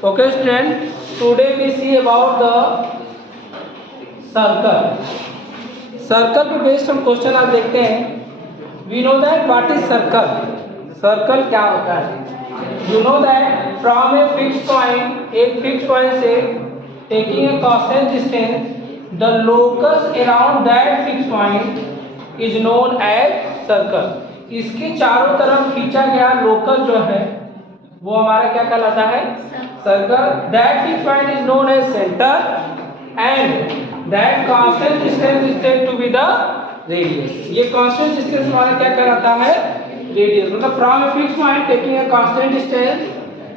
Okay, student. Today we see about the circle. Circle पे based हम question आप देखते हैं. We know that what is circle. Circle क्या होता है? You know that from a fix point, एक फिक्स पॉइंट से taking a constant distance, the locus around that fix point is known as circle. इसके चारों तरफ खींचा गया लोकस जो है वो हमारा क्या कहलाता है? Circle. That fix point is known as centre and that constant distance is said to be the radius. ये constant distance हमारा क्या कहलाता है? Radius. मतलब from a fixed point taking a constant distance,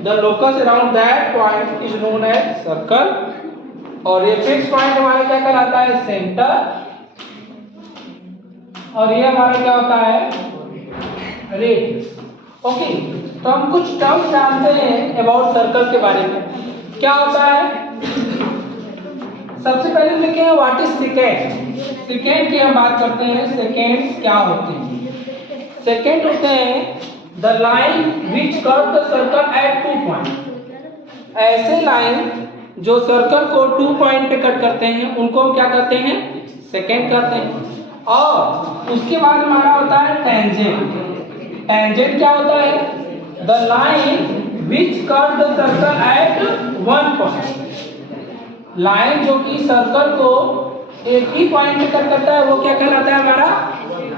the locus around that point is known as circle. और ये fixed point हमारा क्या कहलाता है? Center. और ये हमारा क्या होता है? Radius. Okay. तो हम कुछ टर्म्स जानते हैं about circle के बारे में. क्या होता है? सबसे पहले देखें व्हाट इज सेकेंड. सेकेंड की हम बात करते हैं. सेकेंड्स क्या होते हैं? सेकेंड होते हैं the line which curve the circle eight 2 point. ऐसे लाइन जो सर्कल को 2 पॉइंट पे कट करते हैं उनको हम क्या करते हैं? सेकेंड करते हैं. और उसके बाद हमारा होता है टेंजेंट. टेंजेंट क्या होता है? The line which curve the circle eight 1 point. Line जो कि सर्कल को एक ही पॉइंट पे कट करता है वो क्या कहलाता है? हमारा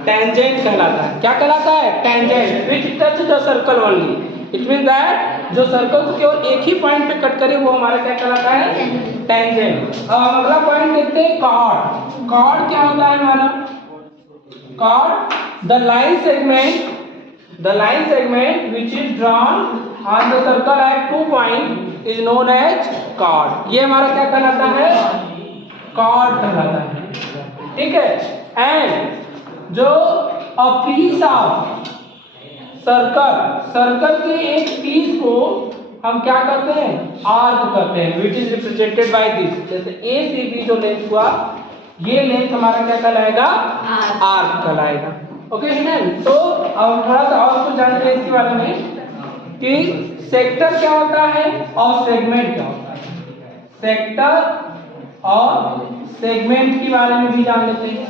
टेंजेंट कहलाता है. क्या कहलाता है? Tangent. Which touch the circle only. It mean that जो सर्कल को केवल एक ही पॉइंट पे कट करे वो हमारा क्या कहलाता है? टेंजेंट. अब अगला पॉइंट देखते हैं कॉर्ड. कॉर्ड क्या होता है हमारा? Chord the line segment which is drawn on the circle at 2 point is known as chord. ये हमारा क्या कहलाता है? chord कहलाता है. ठीक है. एंड जो a piece of सर्कल के एक पीस को हम क्या करते हैं? आर्क करते हैं. which is represented by this. जैसे A से B जो लेंथ हुआ ये लेंथ हमारा क्या कहलाएगा? आर्क कहलाएगा. Okay student. तो अब थोड़ा सा और कुछ जानते हैं इसके बारे में कि सेक्टर क्या होता है और सेगमेंट क्या होता है. सेक्टर और सेगमेंट के बारे में भी जान लेते हैं.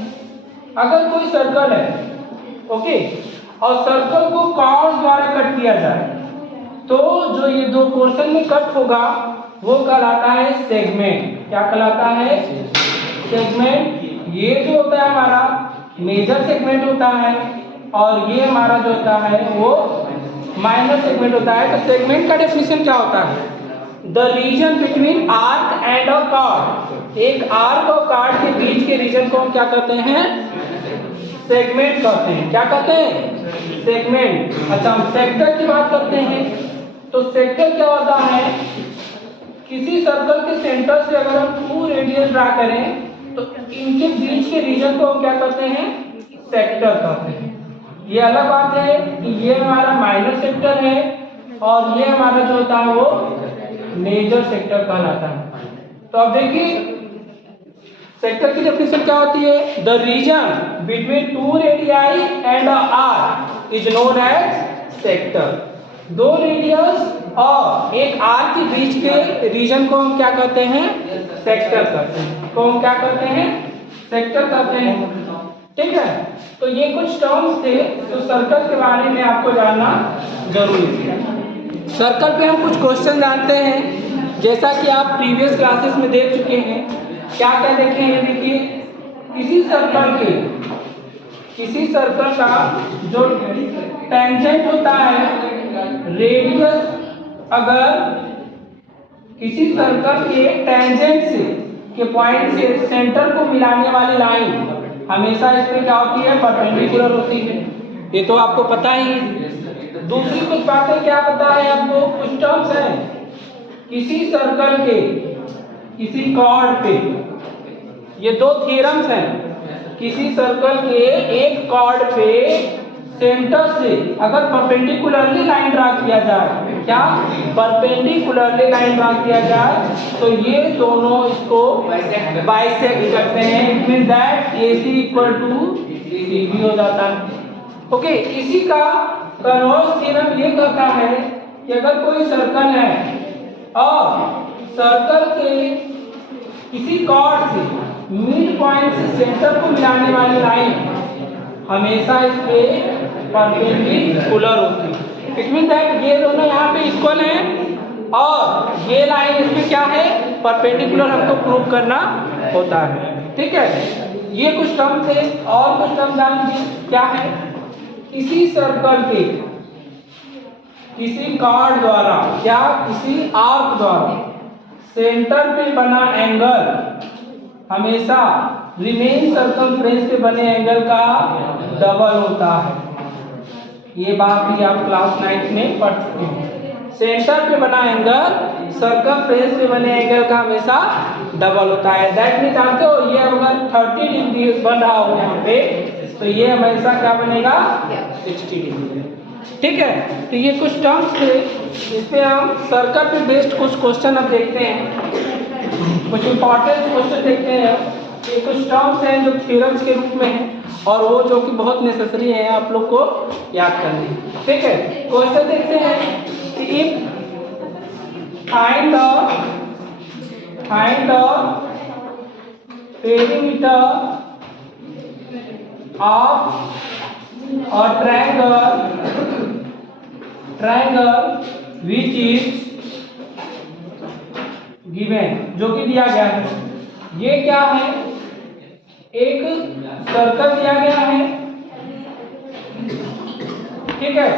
अगर कोई सर्कल है ओके और सर्कल को कॉर्ड्स द्वारा कट किया जाए तो जो ये दो पोर्शन में कट होगा वो कहलाता है सेगमेंट. क्या कहलाता है? सेगमेंट. ये जो होता है हमारा मेजर सेगमेंट होता है और ये हमारा जो होता है वो माइनर सेगमेंट होता है. तो सेगमेंट का डेफिनेशन क्या होता है? The region between arc and a card. एक आर्क और कार्ड के बीच के रीजन को हम क्या कहते हैं? सेगमेंट कहते हैं. क्या कहते हैं? सेगमेंट. अच्छा हम सेक्टर की बात करते हैं. तो सेक्टर क्या होता है? किसी सर्कल के सेंटर से अगर हम 2 रेडियस ड्रा करें तो इनके बीच के रीजन को हम क्या कहते हैं? सेक्टर कहते हैं. ये अलग बात है कि ये हमारा माइनर सेक्टर है और ये हमारा जो होता है वो मेजर सेक्टर कहलाता है. तो अब देखिए सेक्टर की डेफिनेशन क्या होती है? The region between 2 radii and a arc is known as sector. 2 radius और एक आर्क के बीच के रीजन को हम क्या कहते हैं? सेक्टर कहते हैं. को हम क्या कहते हैं? सेक्टर कहते हैं. ठीक है. तो ये कुछ टर्म्स थे तो सर्कल के बारे में आपको जानना जरूरी है. सर्कल पे हम कुछ क्वेश्चन जानते हैं जैसा कि आप प्रीवियस क्लासेस में देख चुके हैं. क्या क्या देखे हैं? देखिए किसी सर्कल का जो टेंजेंट होता है रेडियस, अगर किसी सर्कल के टेंजेंट से के पॉइंट से सेंटर को मिलाने वाली लाइन हमेशा इस पे क्या होती है? परपेंडिकुलर होती है. ये तो आपको पता ही है. दूसरी कुछ बातें क्या पता है आपको? कुछ टर्म्स हैं. किसी सर्कल के किसी कॉर्ड पे, ये 2 थ्योरम्स हैं. किसी सर्कल के एक कॉर्ड पे सेंटर से अगर परपेंडिकुलरली लाइन ड्रा किया जाए, क्या परपेंडिकुलरली लाइन ड्रा किया जाए तो ये दोनों इसको बाइसेक्ट करते हैं. It mean that AC equal to CB हो जाता है. ओके. इसी का कन्वर्स थ्योरम ये कहता है कि अगर कोई सर्कल है और सर्कल के किसी कॉर्ड से मिड पॉइंट से सेंटर को मिलाने वाली लाइन हमेशा इस पे परपेंडिकुलर होती है। इट मीन दैट ये दोनों यहाँ पे इक्वल हैं और ये लाइन इसमें क्या है, परपेंडिकुलर हमको प्रूव करना होता है। ठीक है, ये कुछ टर्म थे और कुछ टर्म जान लीजिए क्या है। किसी सर्कल के किसी कॉर्ड द्वारा या किसी आर्क द्वारा सेंटर पे बना एंगल हमेशा रिमेन सर्कमफ्रेंस पे बने एंगल का डबल होता है। ये बात भी आप क्लास 9 में पढ़ चुके हैं। सेंटर पे बना एंगल सर्कमफ्रेंस पे बने एंगल का हमेशा डबल होता है। दैट मीन जानते हो, ये अगर 30 डिग्री बन रहा हो यहाँ पे तो ये हमेशा क्या बनेगा, 60 डिग्री। ठीक है, तो ये कुछ टर्म्स थे, इस पे हम सर्कल पे बेस्ड कुछ क्वेश्चन अब देखते हैं, कुछ इंपॉर्टेंट क्वेश्चन देखते हैं। ये कुछ टर्म्स हैं जो थ्योरम्स के रूप में हैं और वो जो कि बहुत नेसेसरी है आप लोग को याद करने। ठीक है, क्वेश्चन देखते हैं। If find the perimeter of a triangle which is given, जो कि दिया गया है। ये क्या है, एक सर्कल दिया गया है, ठीक है,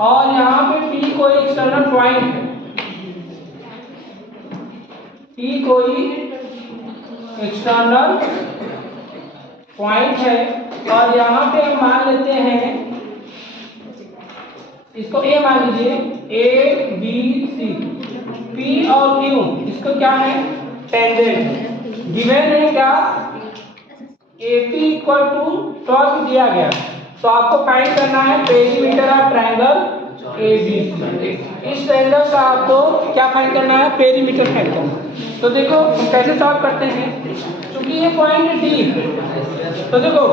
और यहाँ पे P कोई एक्सटर्नल पॉइंट है, P कोई एक्सटर्नल पॉइंट है और यहाँ पे हम मान लेते हैं इसको A मान लीजिए, A B C, P और Q इसको क्या है, टेंजेंट। गिवन है क्या, AP इक्वल टू 12 दिया गया, तो आपको फाइंड करना है पेरीमीटर ऑफ ट्रायंगल ABC। इस ट्रायंगल का आपको क्या फाइंड करना है, पेरीमीटर फाइंड करना है। तो देखो हम कैसे सॉल्व करते हैं, क्योंकि ये पॉइंट D, तो देखो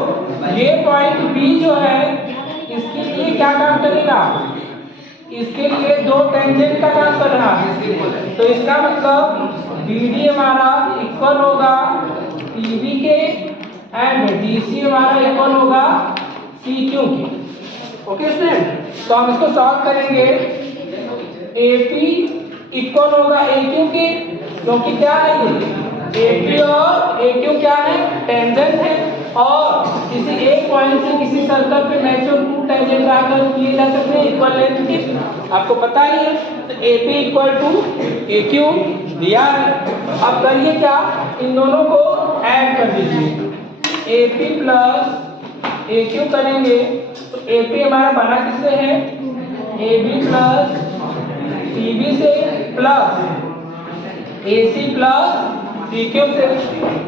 ये पॉइंट B जो है इसके लिए क्या काम करेगा, इसके लिए दो टेंजेंट का काम कर रहा है, तो इसका मतलब BD हमारा इक्वल होगा PB के एंड DC हमारा इक्वल होगा CQ के। ओके स्टूडेंट, तो हम इसको सॉल्व करेंगे। AP इक्वल होगा AQ के, क्योंकि क्या है ये AP और AQ क्या है, टेंजेंट है, और किसी एक पॉइंट से किसी सर्कल पे मैक्सिमम 2 टेंजेंट आकर किए जा सकते हैं इक्वल लेंथ के, आपको पता ही है। तो AP इक्वल टू AQ दिया है। अब करिए क्या, इन दोनों को ऐड कर दीजिए, AP प्लस AQ करेंगे तो AP हमारा बना किससे है, AB प्लस PB से प्लस AC प्लस CQ से।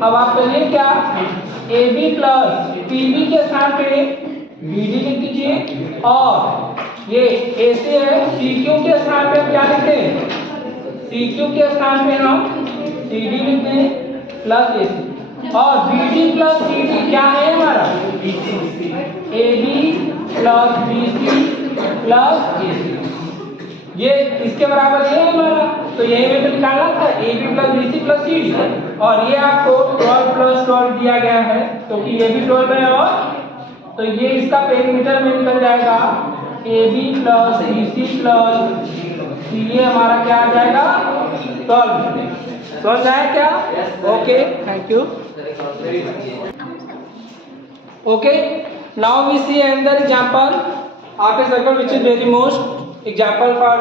अब आप करिए क्या, AB प्लस PB के स्थान पे BD लिख दीजिए और ये AC है, CQ के स्थान पे हम क्या लिखते हैं, CQ के स्थान पे हम CD लिखते हैं प्लस AC, और BD प्लस CD क्या है हमारा, AB plus BC plus AC, ये इसके बराबर ये है हमारा, तो यही में निकालना था AB plus BC plus CD, और ये आपको 12 प्लस 12 दिया गया है क्योंकि ये भी 12 है, और तो ये इसका पेरीमीटर में निकल जाएगा AB plus BC plus CA हमारा क्या आ जाएगा 12। समझ आया क्या, okay thank you. Okay, now we see another example of a circle which is very most example for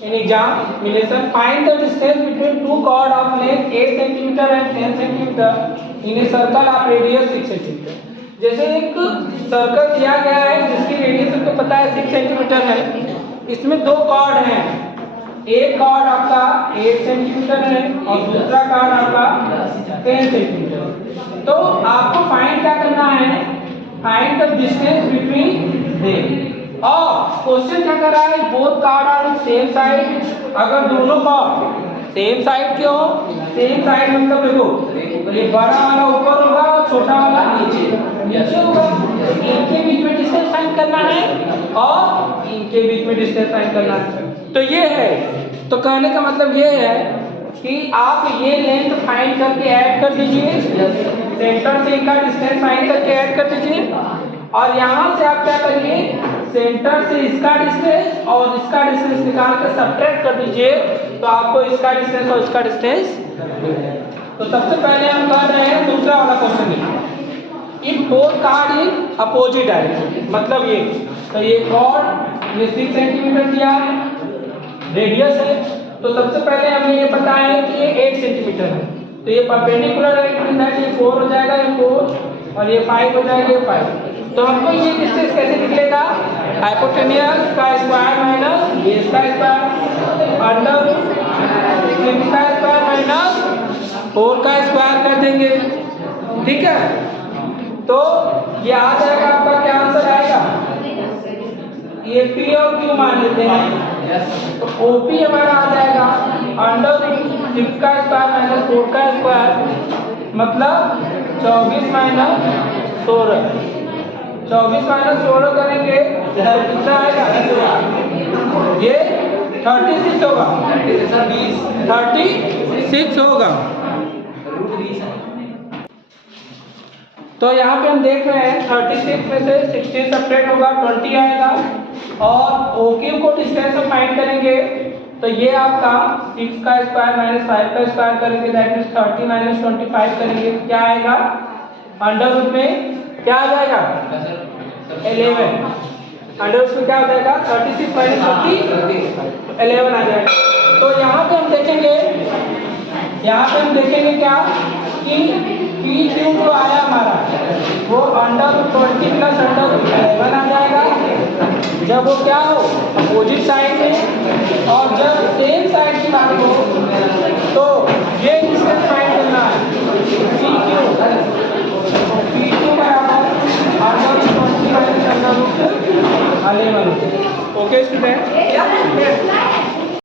in examination. Find the distance between two chord of length 8 cm and 10 cm in a circle of radius 6 cm। जैसे एक circle दिया गया है जिसकी radius आपको पता है 6 centimetre है, इसमें दो कॉर्ड हैं, एक कॉर्ड आपका 8 सेंटीमीटर है और दूसरा कॉर्ड आपका 10 सेंटीमीटर। तो आपको फाइंड क्या करना है, find the distance between them. और क्वेश्चन क्या कर रहा है, both chord are same side. अगर दोनों कार्ड सेम साइड के हो, सेम साइड मतलब देखो ये बड़ा वाला ऊपर होगा और छोटा वाला नीचे होगा, इनके बीच में डिस्टेंस फाइंड करना है और इनके बीच में डिस्टेंस फाइंड करना है। तो ये है, तो कहने का मतलब ये है कि आप ये लेंथ फाइंड करके ऐड कर दीजिए, सेंटर से इनका डिस्टेंस फाइंड करके ऐड कर दीजिए, और यहाँ से आप क्या करिए, सेंटर से इसका डिस्टेंस और इसका डिस्टेंस निकाल कर सब्ट्रैक्ट कर दीजिए, तो आपको इसका डिस्टेंस और इसका डिस्टेंस। तो सबसे पहले हम कर रहे हैं दूसरा वाला question. If both card in opposite direction, मतलब ये, तो ये कॉर्ड ये 6 सेंटीमीटर दिया है, रेडियस है, तो सबसे पहले हमें ये पता है कि ये 8 सेंटीमीटर है, तो ये परपेंडिकुलर है, ये 4 हो जाएगा, ये 4 और ये 5 हो जाएगा, ये 5। तो हमको ये डिस्टेंस कैसे निकलेगा, हाइपोटेन्यूज का स्क्वायर माइनस बेस का स्क्वायर अंडर 6 का स्क्वायर माइनस 4 का स्क्वायर कर देंगे, ठीक है। तो ये आ जाएगा, आपका क्या आंसर आएगा, ये पी और क्यू मान लेते हैं, तो ओपी हमारा आ जाएगा अंडर 6 का स्क्वायर माइनस 4 का स्क्वायर, मतलब 24 माइनस 16, 24 माइनस 16 करेंगे तो कितना आएगा, ये 36 होगा, 36 होगा। तो यहाँ पे हम देख रहे हैं 36 में से 16 सब्ट्रैक्ट होगा, 20 आएगा, और ओक्यू को डिस्टेंस हम फाइंड करेंगे, तो ये आपका 6 का स्क्वायर माइनस 5 का स्क्वायर करेंगे, दैट मीन्स 30 माइनस 25 करेंगे, क्या आएगा, अंडर रूट में क्या आ जाएगा 11, अंडर रूट में क्या आ जाएगा 36 माइनस 30 11 आ जाएगा। तो यहाँ पे हम देखेंगे, क्या कि पी क्यू जो आया हमारा वो under root 20 plus under root 11 आ जाएगा, जब वो क्या हो अपोजिट साइड में, और जब सेम साइड की बात हो तो ये डिस्टेंस फाइंड करना है, पी क्यू बराबर under root 20 minus under root 11। Okay student.